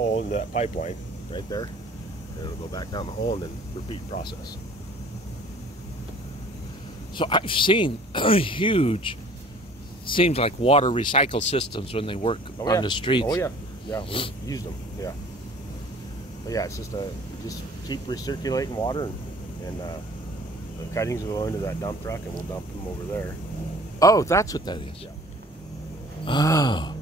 hole in that pipeline right there, and it'll go back down the hole and then repeat process. So I've seen huge, seems like water recycle systems when they work on the streets. Oh yeah, yeah, we've used them. Yeah, but yeah, it's just just keep recirculating water, and the cuttings will go into that dump truck, and we'll dump them over there. Oh, that's what that is. Yeah. Oh.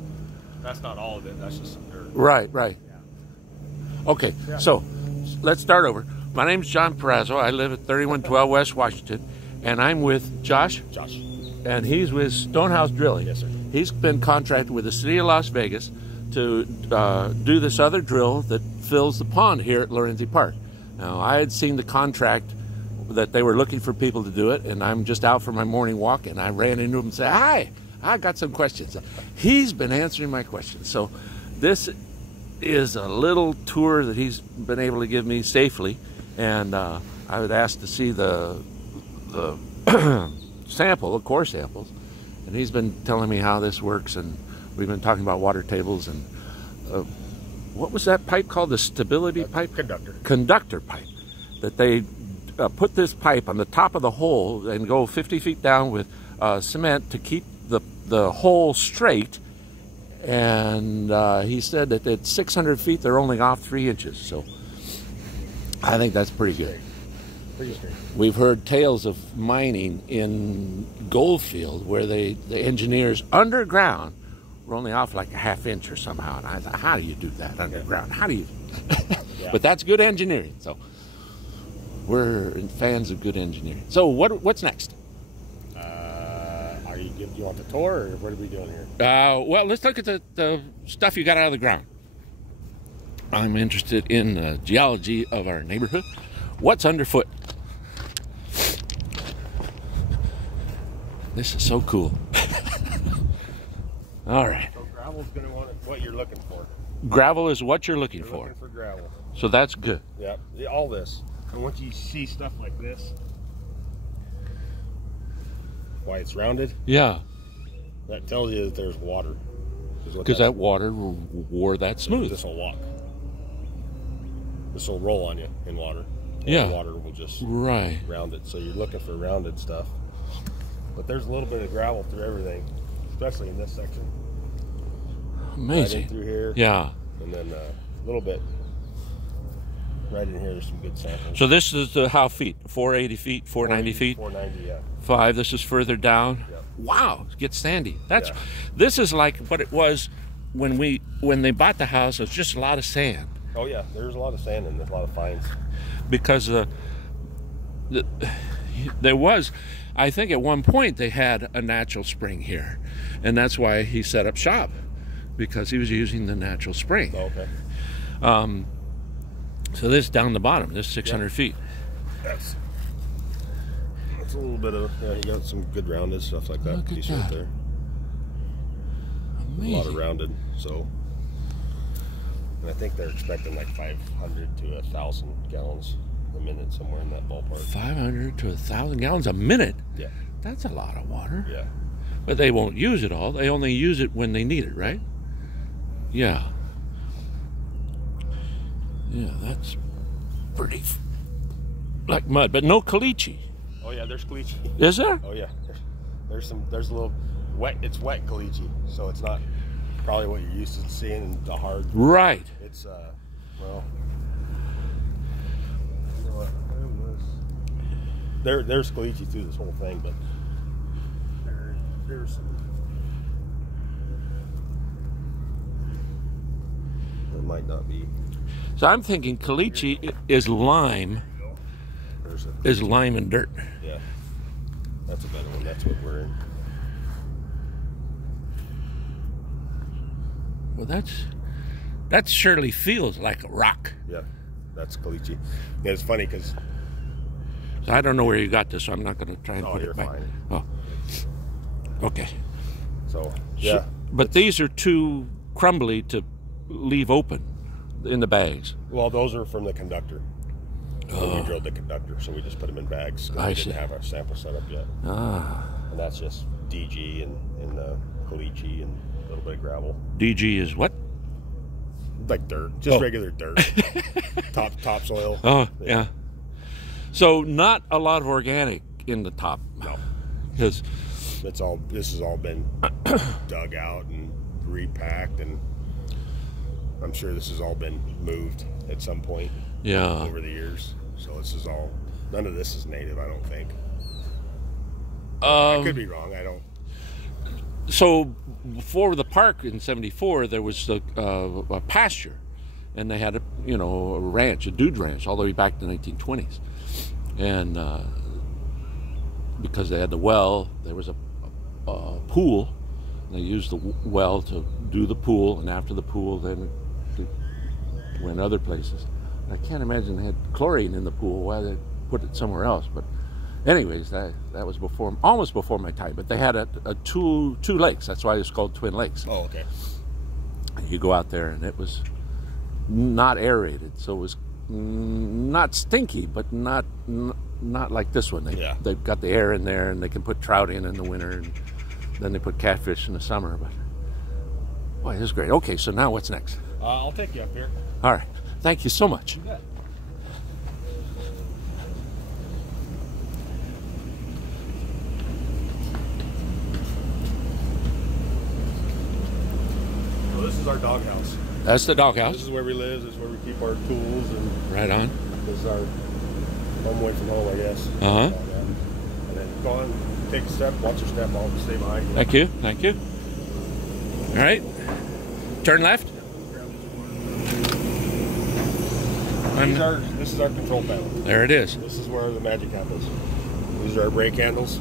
That's not all of it. That's just some dirt. Right, right. Yeah. Okay, Yeah. so let's start over. My name's John Perazzo. I live at 3112 West Washington, and I'm with Josh. Josh. And he's with Stonehouse Drilling. Yes, sir. He's been contracted with the city of Las Vegas to do this other drill that fills the pond here at Lorenzi Park. Now, I had seen the contract that they were looking for people to do it, and I'm just out for my morning walk, and I ran into him and said, "Hi, I got some questions." He's been answering my questions. So this is a little tour that he's been able to give me safely, and I was asked to see the sample, the core samples, and he's been telling me how this works, and we've been talking about water tables and what was that pipe called? The stability pipe? Conductor. Conductor pipe. That they put this pipe on the top of the hole and go 50 feet down with cement to keep the hole straight, and he said that at 600 feet they're only off 3 inches, so I think that's pretty good. Pretty straight. We've heard tales of mining in Goldfield where the engineers underground were only off like a ½ inch or somehow, and I thought, how do you do that underground? How do you? Yeah. But that's good engineering, so we're fans of good engineering. So what's next? Do you want the tour, or what are we doing here? Well, let's look at the stuff you got out of the ground. I'm interested in the geology of our neighborhood. What's underfoot? This is so cool. All right. So gravel's going to want what you're looking for. Gravel is what you're looking for. Looking for gravel. So that's good. Yep. All this. And once you see stuff like this, why it's rounded, Yeah. that tells you that there's water. Because that water wore that smooth. This will walk. This will roll on you in water. And Yeah. the water will just Right. round it. So you're looking for rounded stuff. But there's a little bit of gravel through everything, especially in this section. Amazing. Right in through here. Yeah. And then a little bit right in here. There's some good samples. So this is the how feet? 480 feet, 490 feet? 490, yeah. 5. This is further down. Yep. Wow, it gets sandy. Yeah. This is like what it was when they bought the house. It was just a lot of sand. Oh yeah, there's a lot of sand and there's a lot of fines. Because there was, I think at one point they had a natural spring here, and that's why he set up shop, because he was using the natural spring. Oh, okay. So this down the bottom, this 600 feet. That's a little bit of, yeah, you got some good rounded stuff like that. Look at You see it that. there. Amazing. A lot of rounded, so. And I think they're expecting like 500 to 1,000 gallons a minute, somewhere in that ballpark. 500 to 1,000 gallons a minute. Yeah. That's a lot of water. Yeah. But they won't use it all. They only use it when they need it, right? Yeah. Yeah, that's pretty like mud, but no caliche. Oh yeah, there's caliche. Is there? Oh yeah, there's a little wet. It's wet caliche, so it's not probably what you're used to seeing. The hard. Right. It's well, you know what? There's caliche through this whole thing, but there's some. It might not be. So I'm thinking caliche is lime. Is lime and dirt. Yeah, that's a better one. That's what we're in. Well, that surely feels like a rock. Yeah, that's caliche. Yeah, it's funny because. So I don't know where you got this, so I'm not going to try and Oh, put you're it back. fine. Oh, okay. So yeah, But these are too crumbly to leave open in the bags. well, those are from the conductor. We drilled the conductor, so we just put them in bags. I We see. didn't have our sample set up yet. Ah, And that's just DG and caliche and a little bit of gravel. DG is what? like dirt, just Oh. regular dirt, topsoil. Oh, yeah. So not a lot of organic in the top. No, Because, this has all been dug out and repacked, and I'm sure this has all been moved at some point yeah. over the years. So this is all, none of this is native, I don't think. I could be wrong. I don't. So before the park in '74, there was a pasture, and they had a ranch, a dude ranch, all the way back to the 1920s, and because they had the well, there was a pool. And they used the well to do the pool, and after the pool, then they went other places. I can't imagine they had chlorine in the pool. Why they put it somewhere else? But anyways, that was almost before my time. But they had two lakes. That's why it's called Twin Lakes. Oh, okay. And you go out there, and it was not aerated, so it was not stinky, but not like this one. They've got the air in there, and they can put trout in the winter, and then they put catfish in the summer. But boy, this is great. Okay, so now what's next? I'll take you up here. All right. Thank you so much. You bet. So this is our doghouse. That's the doghouse. This is where we live. This is where we keep our tools, and Right on. this is our home away from home, I guess. Uh-huh. And then go on, take a step, watch your step. I'll stay behind you. Thank you. Thank you. All right. Turn left. This is our control panel. There it is. This is where the magic happens. These are our brake handles.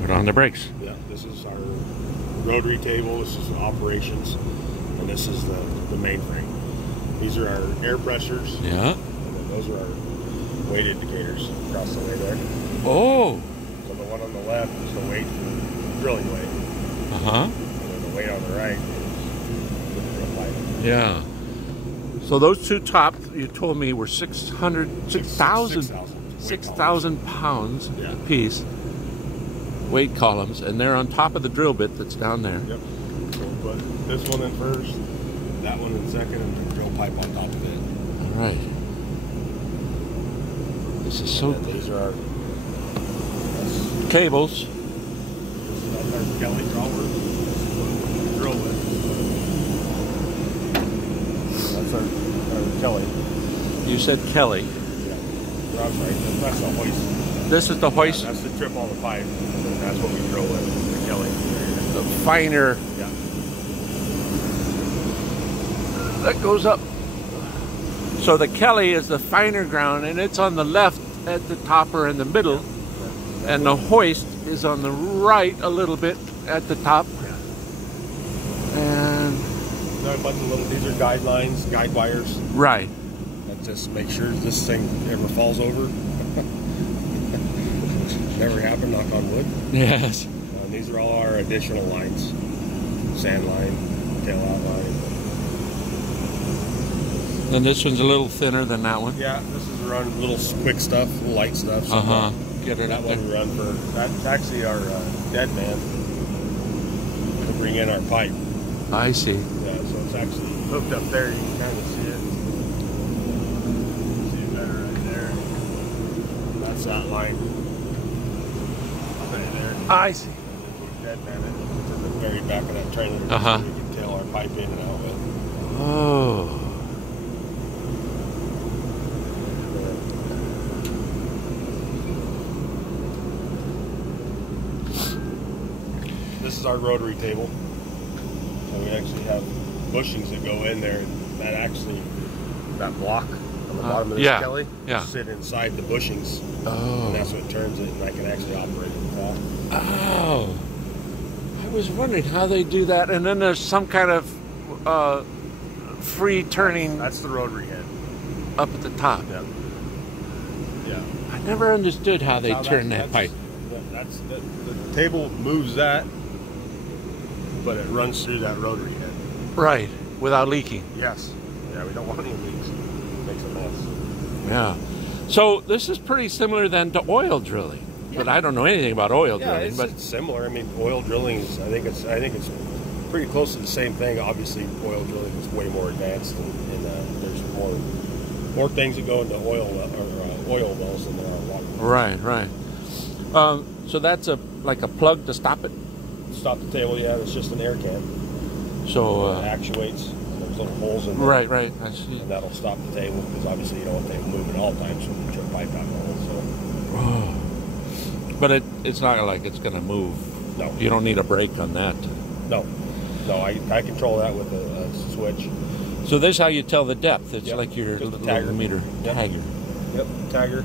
Put on the brakes. Yeah, this is our rotary table. This is operations, and this is the mainframe. These are our air pressures. Yeah. And then those are our weight indicators across the way there. Oh. So the one on the left is the weight for drilling weight, Uh-huh. and then the weight on the right is the drill pipe. Yeah. So those two top, you told me, were 6,000 pounds Yeah. apiece, weight columns, and they're on top of the drill bit that's down there. Yep. So we'll put this one in first, that one in second, and the drill pipe on top of it. All right. This is so... And these are our Cables. that's our Kelly drawer. Drill with. That's our Kelly. You said Kelly. Yeah. That's right. That's the hoist. This is the hoist, That's to trip all the pipe. And that's what we drill with, the Kelly. the finer Yeah. that goes up. So the Kelly is the finer ground, and it's on the left at the top or in the middle, and the hoist is on the right a little bit at the top. And There are a bunch of little, these are guidelines, guide wires. right. That just make sure this thing ever falls over. Never happened, knock on wood. Yes. And these are all our additional lines. Sand line, tail out line. And this one's a little thinner than that one. Yeah, this is run little quick stuff, little light stuff. So Uh-huh. Get it that up one we there. run for, that's actually our dead man to bring in our pipe. I see. Yeah, so it's actually hooked up there. You can kind of see it. See it better right there. That's that line. Right there. I see. Dead man it to the very back of that trailer. Uh-huh. So we can tail our pipe in and out with. Oh. This is our rotary table. And we actually have bushings that go in there that actually, that block on the bottom of this yeah, Kelly, yeah. sit inside the bushings. Oh. And that's what turns it, and I can actually operate it with that. Oh. I was wondering how they do that. And then there's some kind of free turning That's the rotary head. up at the top. Yeah. Yeah. I never understood how they Now turn that pipe. The table moves that, but it runs through that rotary head. Right, without leaking. Yes. Yeah, we don't want any leaks. It makes a mess. Yeah. So this is pretty similar then to oil drilling. But I don't know anything about oil Yeah, drilling. But it's similar. I mean, oil drilling is. I think it's pretty close to the same thing. Obviously, oil drilling is way more advanced, and there's more things that go into oil wells than there are water wells. Right, right. So that's like a plug to stop it. Stop the table. Yeah, it's just an air can. So it actuates. There's little holes in there. Right, right. I see. And that'll stop the table because obviously you don't want the table moving at all times, so you trip pipe out the hole. So. But it's not like it's going to move. No. You don't need a brake on that. No. No, I control that with a switch. So this is how you tell the depth. It's Yep. like your Just a little tagger. meter Yep. tagger. Yep, tagger.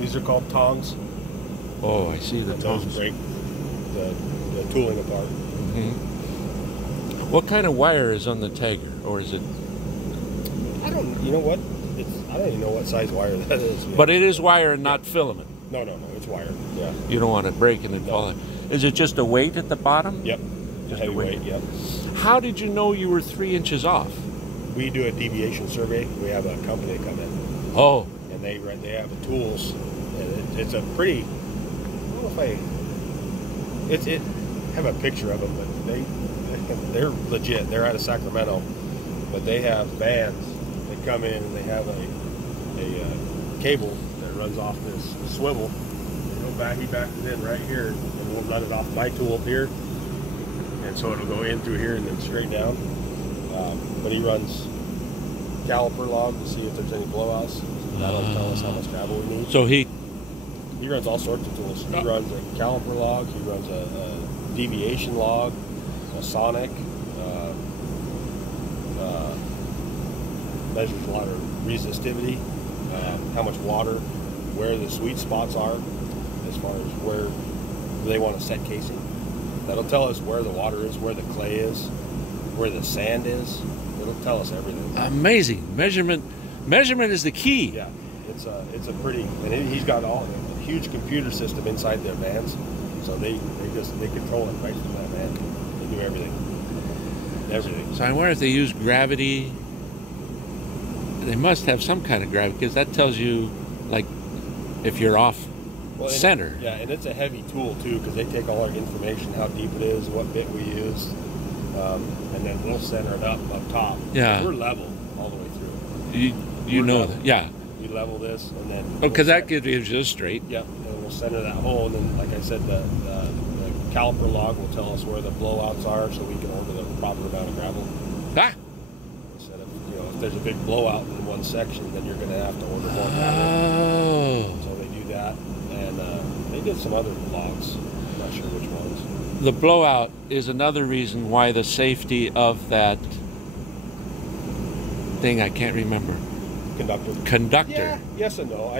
These are called tongs. Oh, I see the And those tongs. break the tooling apart. What kind of wire is on the tagger, or is it? You know what? I don't even know what size wire that is. Man. But it is wire and not filament. No, it's wire. Yeah. You don't want it breaking and falling. Is it just a weight at the bottom? Yep. Just Heavy a weight. weight. Yep. How did you know you were 3 inches off? We do a deviation survey. We have a company come in, Oh, and they have the tools, and it's a pretty. I don't know if I have a picture of them, but they're legit. They're out of Sacramento, but they have vans that come in and they have a cable that runs off this swivel. He backed it in right here, and we'll let it off my tool up here, and so it'll go in through here and then straight down. But he runs caliper log to see if there's any blowouts. That'll tell us how much gravel we need. so he runs all sorts of tools. He runs a caliper log. He runs a deviation log, a sonic. Measures a lot of resistivity, how much water, where the sweet spots are, as far as where they want to set casing. That'll tell us where the water is, where the clay is, where the sand is. It'll tell us everything. amazing measurement is the key. Yeah, it's a pretty, and he's got a huge computer system inside their vans, so they control it right from that van. They do everything. So I wonder if they use gravity. They must have some kind of gravity, because that tells you, like, if you're off center. Yeah, and it's a heavy tool too, because they take all our information, how deep it is, what bit we use, and then we'll center it up top. Yeah. We're level all the way through. You know level. that, yeah. We level this, and then Because that gives you a straight. Yep, and we'll center that hole, and then, like I said, the caliper log will tell us where the blowouts are, so we can order the proper amount of gravel. Ah. Instead of, if there's a big blowout in one section, then you're going to have to order more gravel. Oh. So they do that, and they did some other logs. I'm not sure which ones. The blowout is another reason why the safety of that thing, I can't remember. Conductor. Yeah, yes and no.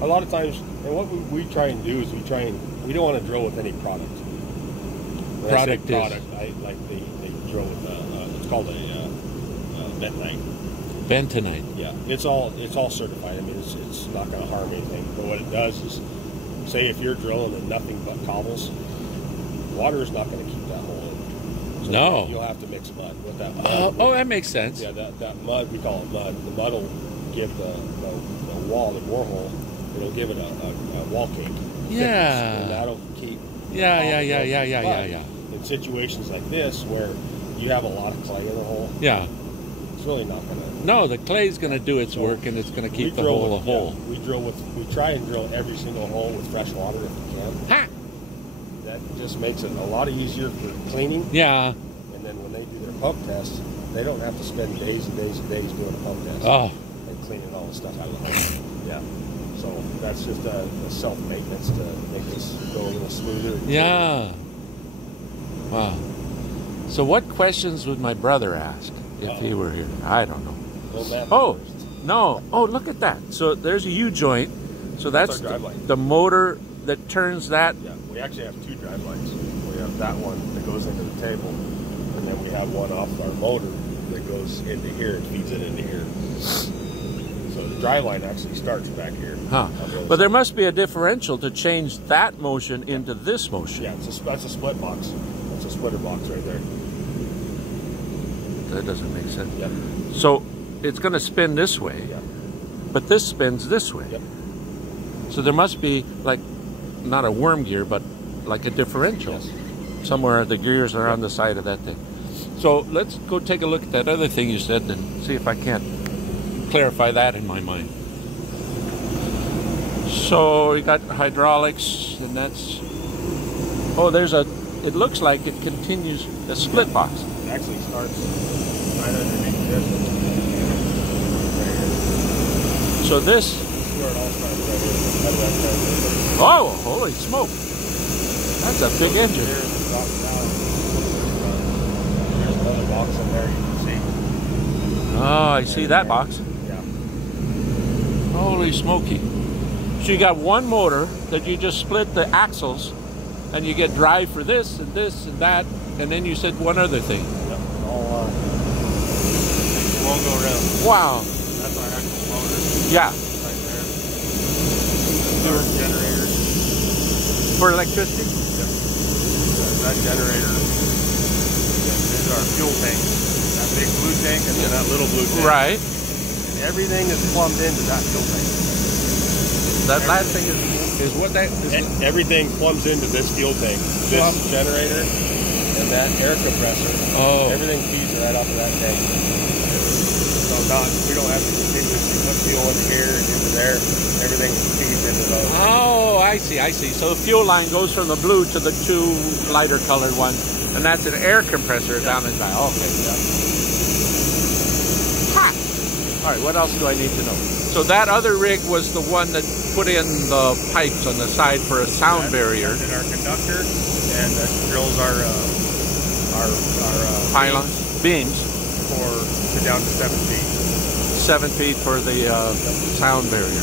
A lot of times, and what we try and do is we don't want to drill with any product. When I say product, they drill with it's called a bentonite. Bentonite. Yeah, it's all certified. I mean, it's not going to harm anything. But what it does is, say if you're drilling in nothing but cobbles, water is not going to keep that hole in. So No. you'll have to mix mud with that mud. Oh, that makes sense. Yeah, that mud, we call it mud. The mud will give the wall, the borehole, it'll give it a wall cake. Yeah. And that'll keep. Yeah. In situations like this where you have a lot of clay in the hole, Yeah. it's really not going to. No, the clay's going to do its work, and it's going to keep the hole a hole. Yeah, we try and drill every single hole with fresh water if we can. Ha! That just makes it a lot easier for cleaning. Yeah. And then when they do their pump tests, they don't have to spend days and days and days doing a pump test. Oh. And cleaning all the stuff out of the hole. Yeah. So that's just a self-maintenance to make this go a little smoother. Yeah. Wow. So what questions would my brother ask if he were here? I don't know. Oh, no. Oh, look at that. So there's a U-joint. So that's our drive line. the motor that turns that. Yeah, we actually have two drive lines. We have that one that goes into the table, and then we have one off our motor that goes into here and feeds it into here. So the drive line actually starts back here. Huh. But there must be a differential to change that motion into this motion. Yeah, that's a split box. That's a splitter box right there. That doesn't make sense. Yep. So it's going to spin this way, Yep. but this spins this way. Yep. So there must be, like, not a worm gear, but like a differential. Yes. somewhere the gears are on the side of that thing. So let's go take a look at that other thing you said and see if I can't clarify that in my mind. So you got hydraulics, and that's, oh, there's a, it looks like it continues a split box. It actually starts right underneath this. So this, This is where it all starts right here. oh, holy smoke. That's a big engine. There's another box in there you can see. Oh, I see that box. Yeah. Holy smoky. So you got one motor that you just split the axles, and you get drive for this and that, and then you said one other thing. Yep. All logo around. Wow. That's our actual motor. Yeah. Right there. That's our generator. For electricity? Yep. That generator. This is our fuel tank. That big blue tank and then that little blue tank. Right. And everything is plumbed into that fuel tank. That last thing is what that is. Everything plumbs into this fuel tank. This generator and that air compressor. Oh. Everything feeds right off of that tank. So we don't have to continuously put fuel into here and into there. Everything feeds into those. Oh, I see. So the fuel line goes from the blue to the two lighter colored ones, and that's an air compressor down inside. Okay. Yeah. Ha! All right, what else do I need to know? So that other rig was the one that put in the pipes on the side for a sound barrier. And our conductor, and that drills our pylons, beams for down to 7 feet. 7 feet for the sound barrier.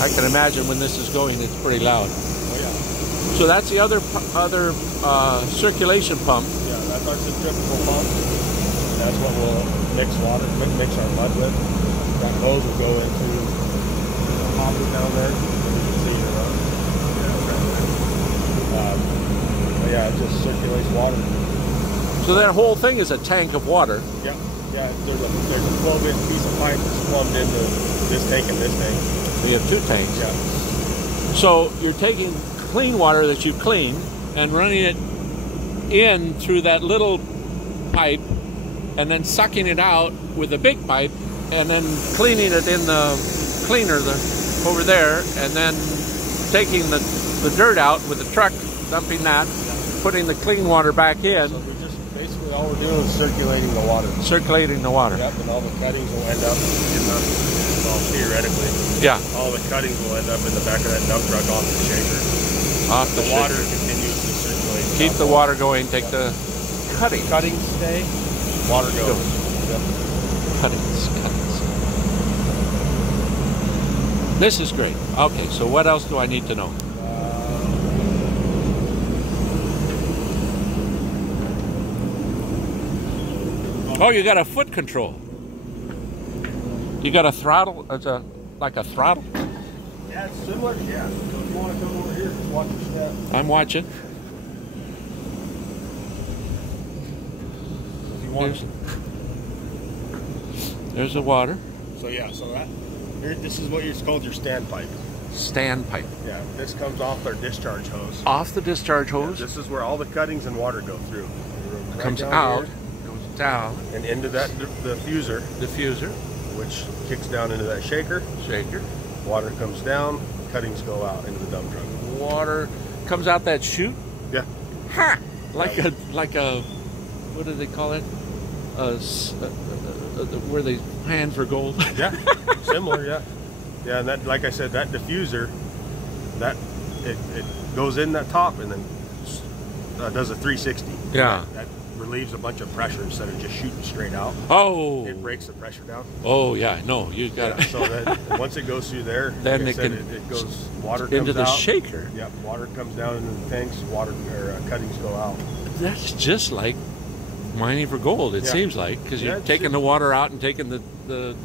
I can imagine when this is going, it's pretty loud. Oh yeah. So that's the other circulation pump. Yeah, that's our centrifugal pump. That's what we'll mix our mud with. That hose will go into the hopper down there. You can see it run. But yeah, it just circulates water. So that whole thing is a tank of water. Yeah, yeah. There's a 12-inch piece of pipe that's plumbed into this tank and this tank. So you have two tanks. Yeah. So you're taking clean water that you clean and running it in through that little pipe, and then sucking it out with a big pipe, and then cleaning it in the cleaner over there, and then taking the dirt out with the truck, dumping that, putting the clean water back in. So we just basically all we're doing is circulating the water. Circulating the water. Yep, and all the cuttings will end up in the, well, theoretically, Yeah. all the cuttings will end up in the back of that dump truck off the shaker. Off the water shaker. continues to circulate. Keep the water going, take the cutting. Cuttings stay, water goes. Yep. Cuttings. This is great. Okay, so what else do I need to know? Oh, you got a foot control. You got a throttle. It's like a throttle. Yeah, it's similar. Yeah. So if you want to come over here, just watch your step. I'm watching. If you want. There's the water. So yeah, so that here, this is what it's called your standpipe. Standpipe. Yeah, this comes off our discharge hose. Off the discharge hose. Yeah, this is where all the cuttings and water go through. Right comes down out, here, goes down. and into that diffuser, which kicks down into that shaker. Shaker. Water comes down, cuttings go out into the dump truck. Water comes out that chute. Yeah. Ha! Like a what do they call it? Where they pan for gold. Yeah. Similar. Yeah. Yeah, and that, like I said, that diffuser, that it goes in that top and then does a 360. Yeah. That relieves a bunch of pressure instead of just shooting straight out. Oh. It breaks the pressure down. Oh yeah, no, you got it. So that once it goes through there, then like it goes. Water comes into the out. shaker. Yep. Water comes down into the tanks. Water or cuttings go out. That's just like mining for gold. It seems like, because you're taking the water out and taking the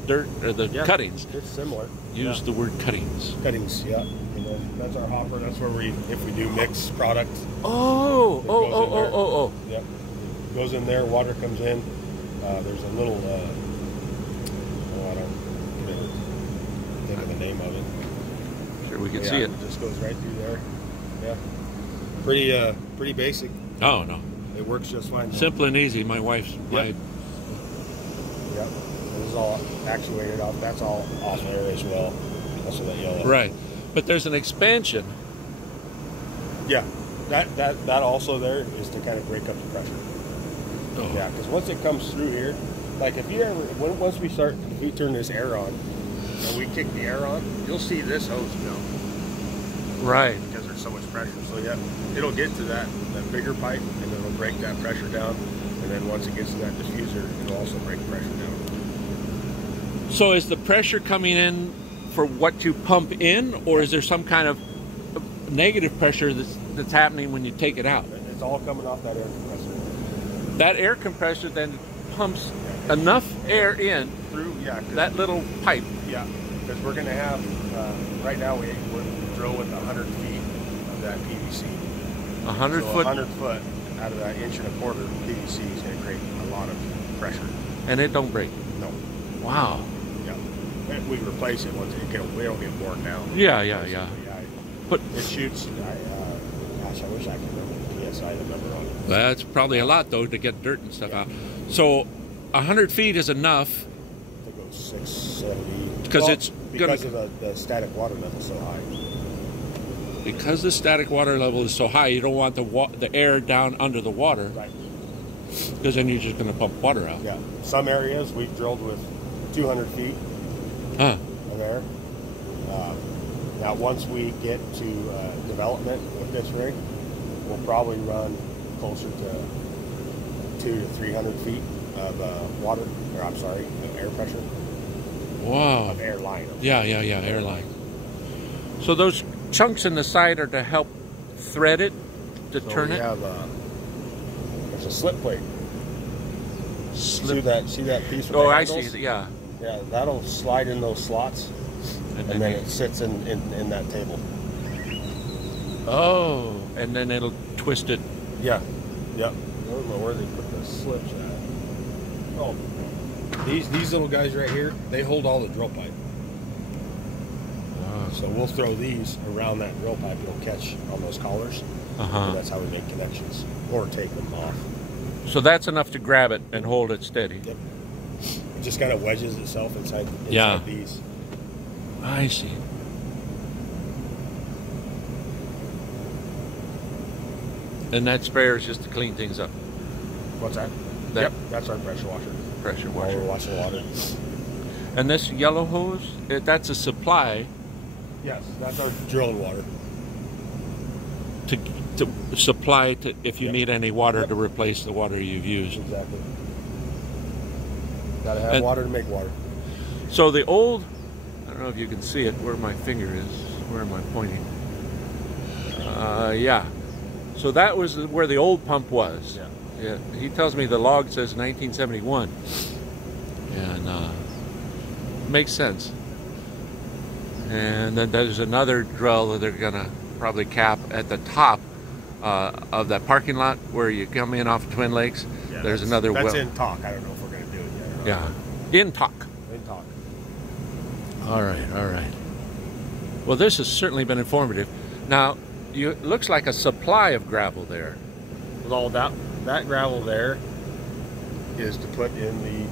dirt or the cuttings. It's similar. Use the word cuttings. Cuttings. Yeah. You know, that's our hopper. That's where if we do mix product. Oh. Yep. It goes in there. Water comes in. There's a little. I don't think of the name of it. Sure, we can see it. It just goes right through there. Yeah. Pretty basic. Oh, no. It works just fine. Simple and easy. My wife's... Yep. This is all actuated off. That's all off air as well. Also that yellow. Right. But there's an expansion. Yeah. That also there is to kind of break up the pressure. Oh. Yeah, because once it comes through here, like if you ever, once we turn this air on, and we kick the air on, you'll see this hose go. Right. Because there's so much pressure. So yeah, it'll get to that bigger pipe, and then it'll break that pressure down. And then once it gets to that diffuser, it'll also break the pressure down. So is the pressure coming in for what you pump in, or is there some kind of negative pressure that's happening when you take it out? It's all coming off that air compressor. That air compressor then pumps enough air in Through, yeah. that little pipe. Yeah, because we're going to have, right now we drill with 100 feet of that PVC. 100 so foot. 100 foot out of that 1.25 PVC is going to create a lot of pressure. And it don't break. No. Wow. Yeah. And we replace it once we don't get worn down. Yeah. But it shoots, gosh, I wish I could remember the PSI, the number on it. that's probably a lot, though, to get dirt and stuff out. So 100 feet is enough. To go 670. Because it's because of the static water level so high. Because the static water level is so high, you don't want the air down under the water. Right. Because then you're just going to pump water out. Yeah. Some areas we've drilled with 200 feet of air. Now, once we get to development with this rig, we'll probably run closer to 200 to 300 feet of air pressure. Wow. Of air line. Yeah, air line. So those chunks in the side are to help thread it, to turn it? There's a slip plate. See that piece? Oh, I see. Yeah. Yeah, that'll slide in those slots, and then it sits in that table. Oh, and then it'll twist it. Yeah. Yep. I don't know where they put the slips at. Oh, these little guys right here, they hold all the drill pipe. So we'll throw these around that drill pipe. It'll catch on those collars. And that's how we make connections or take them off. So that's enough to grab it and hold it steady. Yep. It just kind of wedges itself inside these. I see. And that sprayer is just to clean things up. What's that? Yep, that's our pressure washer. Pressure washer. We're washing water. And this yellow hose, that's a supply. Yes, that's our drilling water. To supply to if you need any water to replace the water you've used. Exactly. Got to have water to make water. So the old, I don't know if you can see it where my finger is. Where am I pointing? Yeah. So that was where the old pump was. Yeah. He tells me the log says 1971, and makes sense. And then there's another drill that they're gonna probably cap at the top of that parking lot where you come in off of Twin Lakes. Yeah, there's another well. That's in talk. I don't know if we're gonna do it yet. Yeah, in talk. In talk. All right. Well, this has certainly been informative. Now, it looks like a supply of gravel there. With all that gravel there is to put in the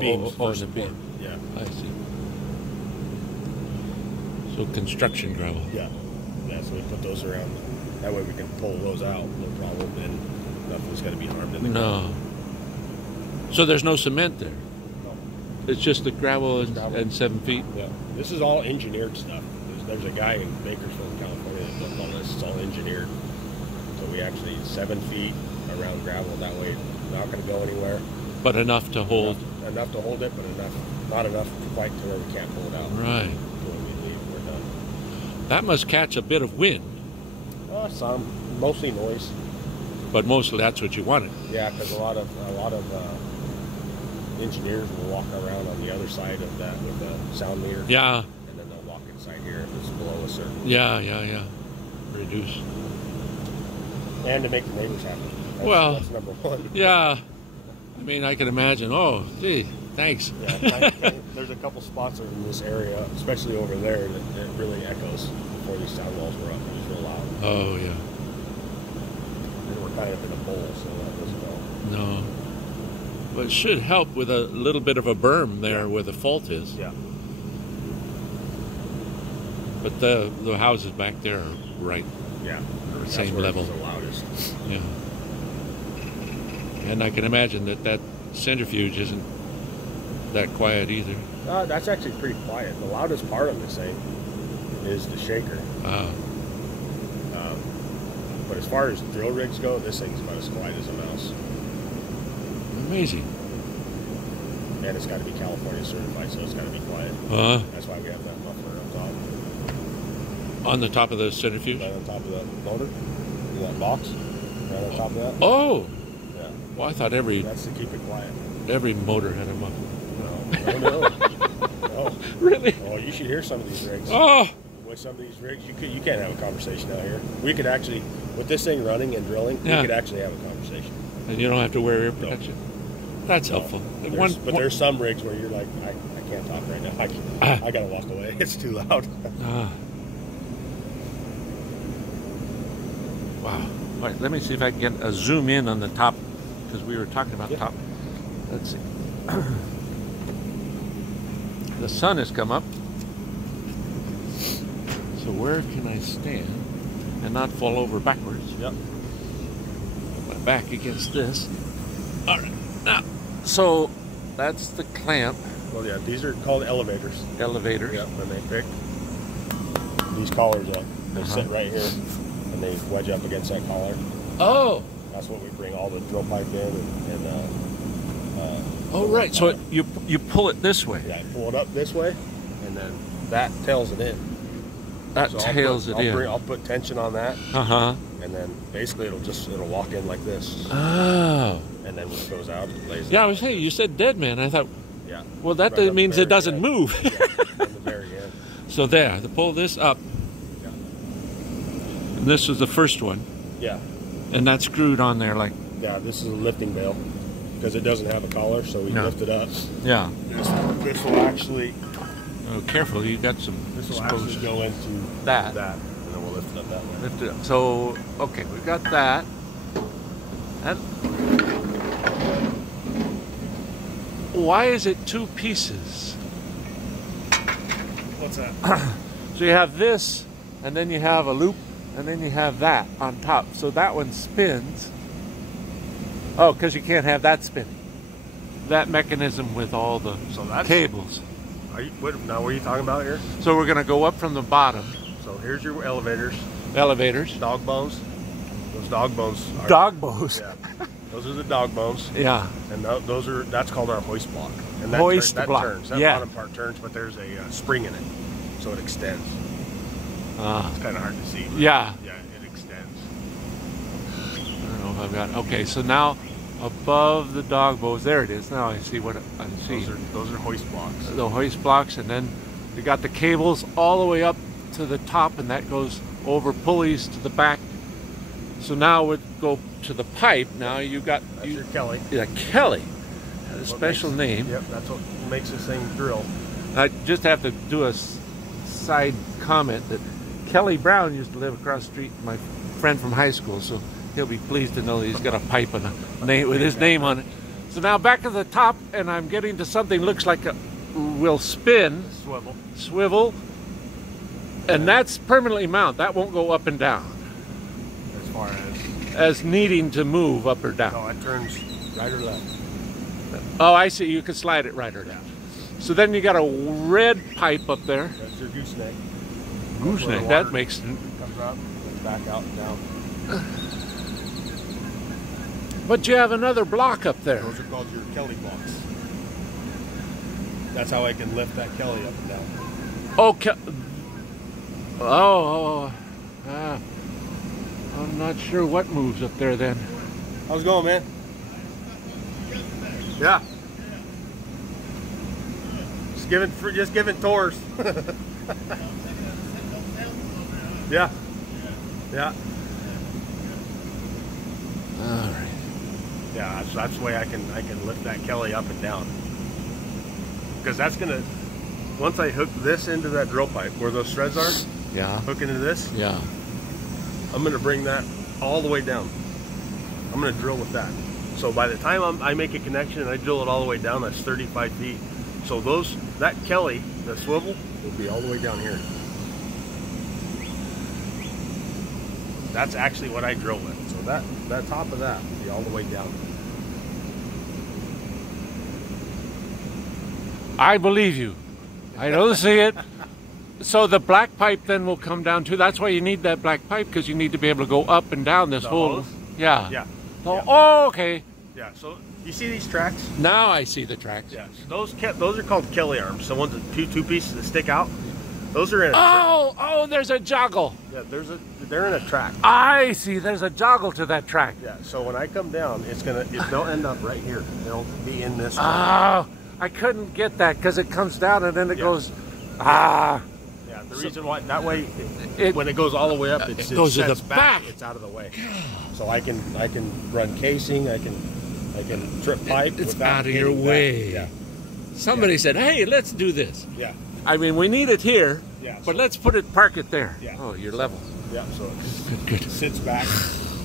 beams for the beam. Yeah, I see. So construction gravel. Yeah. So we put those around. That way we can pull those out, no problem, and nothing's going to be harmed in the ground. So there's no cement there. No. It's just the gravel and 7 feet. Yeah. This is all engineered stuff. There's a guy in Bakersfield, California that looked on this. It's all engineered. So we actually 7 feet around gravel. That way it's not going to go anywhere. But enough to hold. Enough to hold it, but not enough quite to where we can't pull it out. Right. Until we leave, we're done. That must catch a bit of wind. Some, mostly noise. But mostly that's what you wanted. Yeah, because a lot of engineers will walk around on the other side of that with a sound meter. Yeah. And then they'll walk inside here if it's below a certain. Yeah. Reduce. And to make the neighbors happy. That's number one. Yeah. I mean, I can imagine. Oh, gee, thanks. Yeah, there's a couple spots in this area, especially over there, that really echoes before these sound walls were up. It was real loud. Oh, yeah. They were kind of in a bowl, so that doesn't help. No. But it should help with a little bit of a berm there where the fault is. Yeah. But the houses back there are right. Yeah. Same level. It's the loudest. Yeah. And I can imagine that centrifuge isn't that quiet either. That's actually pretty quiet. The loudest part of this thing is the shaker. But as far as drill rigs go, this thing's about as quiet as a mouse. Amazing. And it's got to be California certified, so it's got to be quiet. That's why we have that muffler up top. On the top of the centrifuge? Right on top of that motor, in that box, right on top of that. Oh! Yeah. Well, I thought That's to keep it quiet. every motor had a muffler. No. No. Really? Oh, you should hear some of these rigs. Oh! With some of these rigs, you can't have a conversation out here. We could actually, with this thing running and drilling, we could actually have a conversation. And you don't have to wear ear protection? No. That's helpful. But there's some rigs where you're like, I can't talk right now. I got to walk away. It's too loud. Wow. All right, let me see if I can get a zoom in on the top, because we were talking about top. Let's see. The sun has come up. So where can I stand and not fall over backwards? Yep. Put my back against this. All right. Now, so that's the clamp. Well, yeah, these are called elevators. Elevators. Yep, when they pick these collars up. They sit right here, and they wedge up against that collar. Oh. That's what we bring all the drill pipe in. Oh, right. So you pull it this way. Yeah, pull it up this way, and then that tails it in. That tails it in. I'll put tension on that. And then basically it'll lock in like this. Oh. And then when it goes out, it lays. Yeah, I was saying you said dead man. I thought. Yeah. Well, that means it doesn't move. Yeah, in the very end. So there, to pull this up. Yeah. And this was the first one. Yeah. And that's screwed on there like. Yeah, this is a lifting bail because it doesn't have a collar, so we lift it up. Yeah. This will actually. Oh, careful! You got some. This will actually go into that, and then we'll lift it up that way. Lift it up. So okay, we got that. And why is it two pieces? What's that? So you have this, and then you have a loop, and then you have that on top. So that one spins. Oh, because you can't have that spinning. That mechanism with all the cables. What are you talking about here? So we're going to go up from the bottom. So here's your elevators. Elevators. Dog bones. Those dog bones. Dog bones. Yeah. Those are the dog bones. Yeah. And that's called our hoist block. And that hoist block. Turns. That bottom part turns, but there's a spring in it, so it extends. It's kind of hard to see. Yeah. Yeah, it extends. I don't know if I've got. Okay, so now above the dog bones, there it is. Now I see what I see. Those are hoist blocks. The hoist blocks, and then you got the cables all the way up to the top, and that goes over pulleys to the back. So now we go to the pipe. Now you got your Kelly. Yeah, Kelly. A special name. Yep, that's what makes this thing drill. I just have to do a side comment that Kelly Brown used to live across the street, my friend from high school, so he'll be pleased to know that he's got a pipe and a name with his name on it. So now back to the top, and I'm getting to something looks like will spin. Swivel. And that's permanently mounted. That won't go up and down. As far as needing to move up or down. No, it turns right or left. Oh, I see. You can slide it right or left. So then you got a red pipe up there. That's your gooseneck. Gooseneck. That makes comes up and back out and down. But you have another block up there. Those are called your Kelly blocks. That's how I can lift that Kelly up and down. Oh, I'm not sure what moves up there then. How's it going, man? Yeah. Just giving tours. Yeah. Yeah. All right. Yeah, that's the way I can lift that Kelly up and down. Because that's gonna, once I hook this into that drill pipe where those threads are, yeah, hook into this, yeah, I'm gonna bring that all the way down. I'm going to drill with that. So by the time I make a connection and I drill it all the way down, that's 35 feet. So that Kelly, the swivel, will be all the way down here. That's actually what I drill with. So that top of that will be all the way down. I believe you. I don't see it. So the black pipe then will come down too. That's why you need that black pipe, because you need to be able to go up and down this whole. Hose? Yeah. Yeah. Oh, Yeah. oh, okay. Yeah. So you see these tracks? Now I see the tracks. Yeah. So those are called Kelly arms. The ones with two pieces that stick out. Those are in a Oh, there's a joggle. Yeah, they're in a track. I see. There's a joggle to that track. Yeah. So when I come down, they'll end up right here. They'll be in this track. Oh, I couldn't get that because it comes down and then it Yeah. goes. Yeah. The reason why that way, when it goes all the way up, it goes to the sets back. It's out of the way. So I can run casing. I can trip pipe. It's without out of your hitting way. back. Somebody said, "Hey, let's do this." Yeah. I mean, we need it here, Yeah. but let's park it there. Yeah. Oh, you're level. Yeah. So Good. it sits back.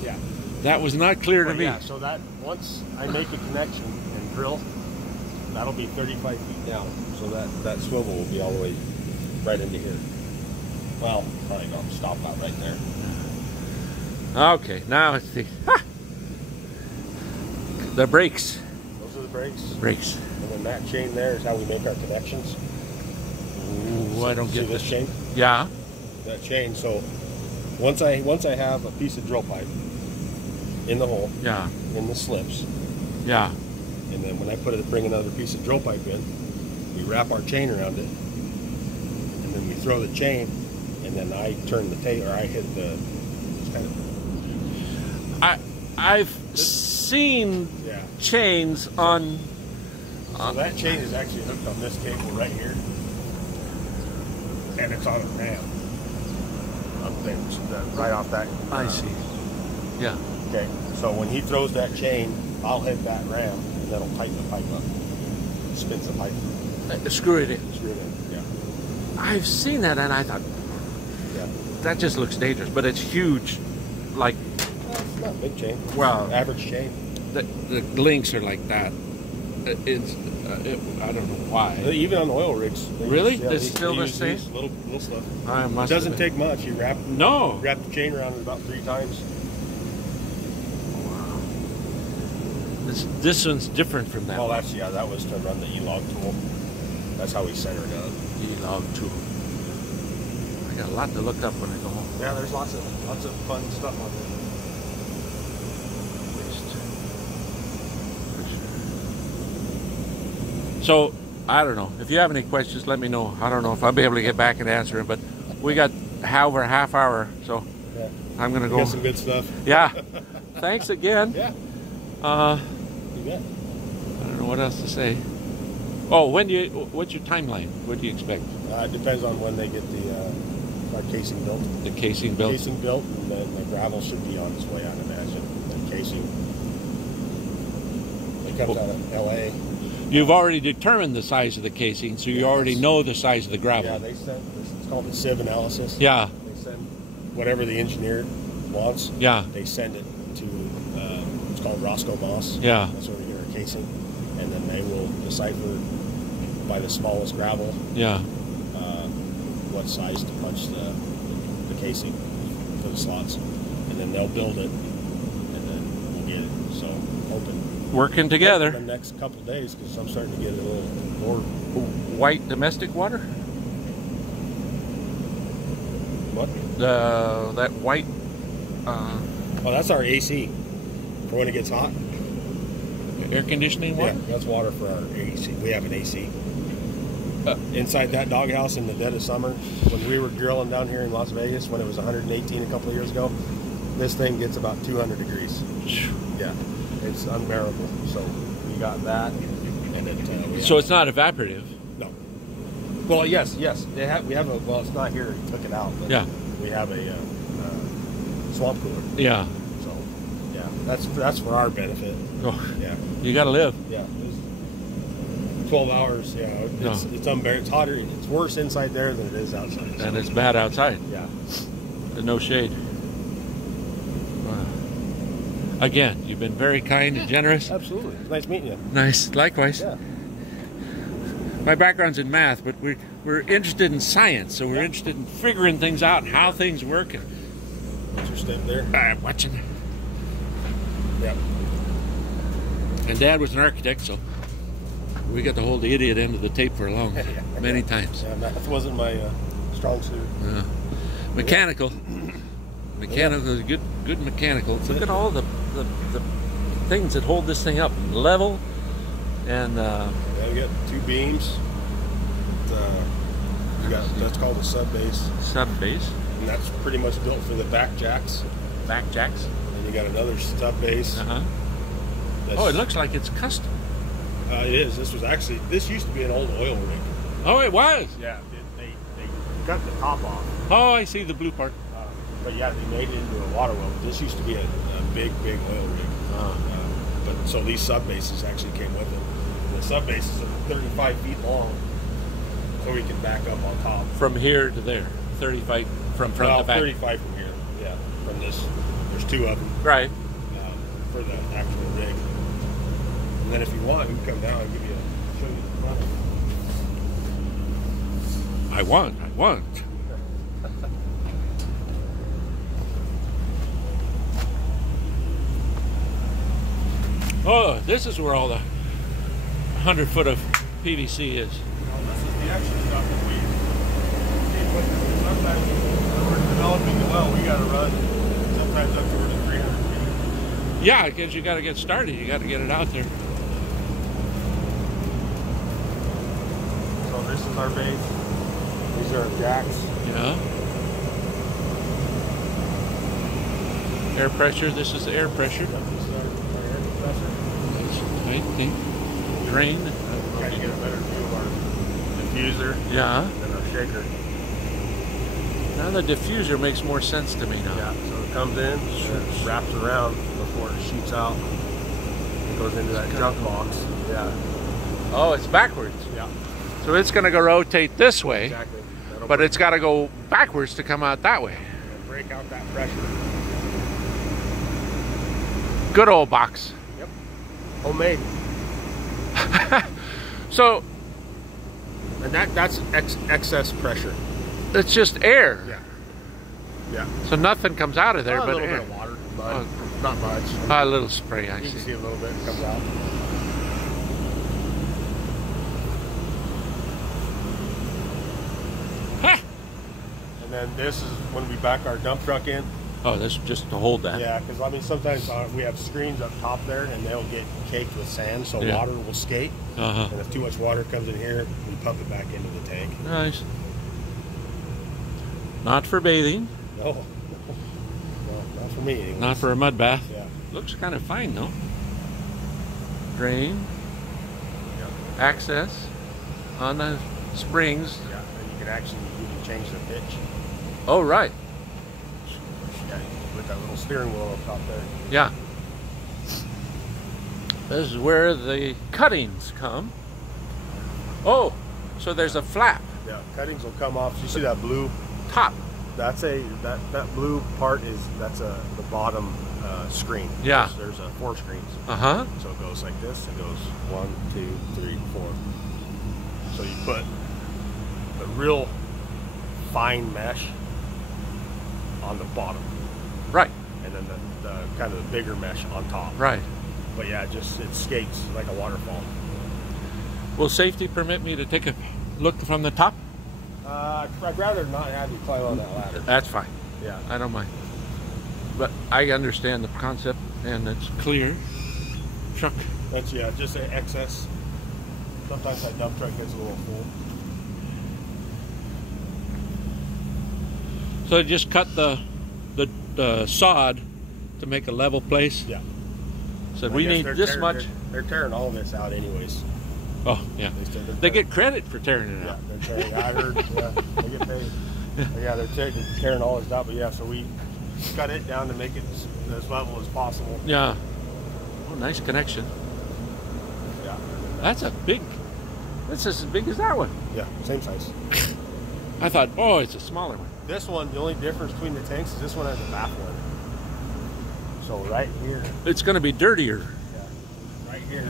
Yeah. That was not clear to But me. yeah. So that once I make a connection and drill, that'll be 35 feet down. So that swivel will be all the way right into here. Well, probably don't stop that right there. Okay, now it's the brakes. Those are the brakes. Brakes. And then that chain there is how we make our connections. Ooh, I don't See get this chain? Yeah. That chain. So once I have a piece of drill pipe in the hole, Yeah. in the slips, Yeah. and then when I bring another piece of drill pipe in, we wrap our chain around it, and then we throw the chain, and then I turn the tape, or I hit the. It's kind of, I've seen yeah. chains on. So that chain is actually hooked on this cable right here, and it's on a ram up there, so right off that. I see. Yeah. Okay, so when he throws that chain, I'll hit that ram, and that'll tighten the pipe up. It spins the pipe. Screw it in. Screw it in. Yeah. I've seen that, and I thought Yeah. that just looks dangerous, but it's huge. Like Well, it's not a big chain. Wow. Average chain. the links are like that. I don't know why. Even on oil rigs. Really? Yeah, It's still the use same? these little stuff. I It must. doesn't have take much. You wrap been. No. the chain around it about 3 times. This one's different from that. Well, that was to run the E-log tool. That's how we centered it up. E-log tool. I got a lot to look up when I go home. Yeah, there's lots of fun stuff on there. So, I don't know. If you have any questions, let me know. I don't know if I'll be able to get back and answer them, but we got over a half hour, so Yeah. I'm going to We go. got some good stuff. Yeah. Thanks again. Yeah. You bet. I don't know what else to say. Oh, what's your timeline? What do you expect? It depends on when they get our casing built. The casing built? Casing built, and then the gravel should be on its way, I'd imagine. And casing. It comes out of LA. You've already determined the size of the casing, so you already know the size of the gravel. Yeah, they send. It's called the sieve analysis. Yeah. They send whatever the engineer wants. Yeah. They send it to. It's called Roscoe Moss. Yeah. That's where we get our casing, and then they will decipher by the smallest gravel Yeah. what size to punch the casing for the slots, and then they'll build it, and then we'll get it. So hoping. Working The together. next couple of days, because I'm starting to get a little more. White domestic water? What? That white. Oh, that's our AC for when it gets hot. Air conditioning water? Yeah, that's water for our AC. We have an AC. Inside that doghouse in the dead of summer, when we were drilling down here in Las Vegas, when it was 118 a couple of years ago, this thing gets about 200 degrees. Yeah, it's unbearable. So we got that, and then So it's not evaporative. no. Well, yes. We have a. Well, it's not here. We took it out. But Yeah. We have a swamp cooler. Yeah. So yeah, that's for our benefit. Oh, Yeah. you got to live. Yeah, it was 12 hours. Yeah, it's unbearable. It's hotter. It's worse inside there than it is outside. And it's bad outside. Yeah. There's no shade. Wow. Again, you've been very kind and generous. Absolutely. It's nice meeting you. Nice, likewise. Yeah. My background's in math, but we're interested in science, so we're interested in figuring things out and how things work. And What's your step there? I'm watching. Yep. And Dad was an architect, so we got to hold the idiot end of the tape for many times. Yeah, math wasn't my strong suit. Mechanical. Mechanical is good mechanical. Look at all the things that hold this thing up. Level and Yeah, we got 2 beams. We got that's called a sub base. sub base. And that's pretty much built for the back jacks. Back jacks. And you got another stub base. Oh, it looks like it's custom. It is. This used to be an old oil rig. Oh, it was. Yeah, they cut the top off. Oh, I see the blue part. But yeah, they made it into a water well. This used to be a big oil rig. But so these sub bases actually came with it. The sub bases are 35 feet long, so we can back up on top. From here to there, 35 from front to back. 35 from here. Yeah, from this. There's 2 of them. Right. For the actual rig. And then if you want, we can come down and show you the front. I want. Oh, this is where all the 100 foot of PVC is. This is the extra stuff that we sometimes when we're developing the well, we got to run sometimes up to 300 feet. Yeah, because you got to get started. You got to get it out there. So this is our base. These are our jacks. Yeah. Air pressure. This is the air pressure. This is our air compressor. I think. Drain. Try to get a better view of our diffuser Yeah. and our shaker. Now the diffuser makes more sense to me now. Yeah, so it comes in, it wraps around before it shoots out. It goes into that junk box. Yeah. Oh, it's backwards. Yeah. So it's going to go rotate this way, Exactly. but it's got to go backwards to come out that way. It'll break out that pressure. Good old box. Yep. Homemade. So And that's excess pressure. it's just air. Yeah. Yeah. So nothing comes out of there A but little air. bit of water, but not much. A little spray, I You can see. see a little bit comes out. Ha! And then this is when we back our dump truck in. Oh, that's just to hold that. Yeah, because I mean sometimes we have screens up top there, and they'll get caked with sand, so Yeah. water will skate. Uh-huh. And if too much water comes in here, we pump it back into the tank. Nice. Not for bathing. No, no, not for me. Anyways. Not for a mud bath. Yeah. Looks kind of fine though. Drain. Yeah. Access on the springs. Yeah, and you can change the pitch. Oh, right. Yeah, with that little steering wheel up top there. Yeah. This is where the cuttings come. Oh, so there's a flap. Yeah, cuttings will come off. You see that blue? Top. That's that blue part is the bottom screen. Yeah. There's 4 screens. Uh-huh. So it goes like this. It goes 1, 2, 3, 4. So you put a real fine mesh on the bottom, Right. and then the kind of the bigger mesh on top. Right. But yeah, it skates like a waterfall. Will safety permit me to take a look from the top? I'd rather not have you climb on that ladder. That's fine. Yeah. I don't mind. But I understand the concept, and it's clear. Truck. That's just an excess. Sometimes that dump truck gets a little full. So just cut the sod to make a level place. Yeah. So I we guess need this tearing- much. They're tearing all this out anyways. Oh, yeah. They get credit for tearing it Yeah, out. they're tearing. I heard. Yeah, they get paid. But yeah, they're tearing all this out. But yeah, so we cut it down to make it as level as possible. Yeah. Oh, nice connection. Yeah. That's a big. That's as big as that one. Yeah, same size. I thought, oh, it's a smaller one. This one, the only difference between the tanks is this one has a baffler. So right here, It's going to be dirtier. right here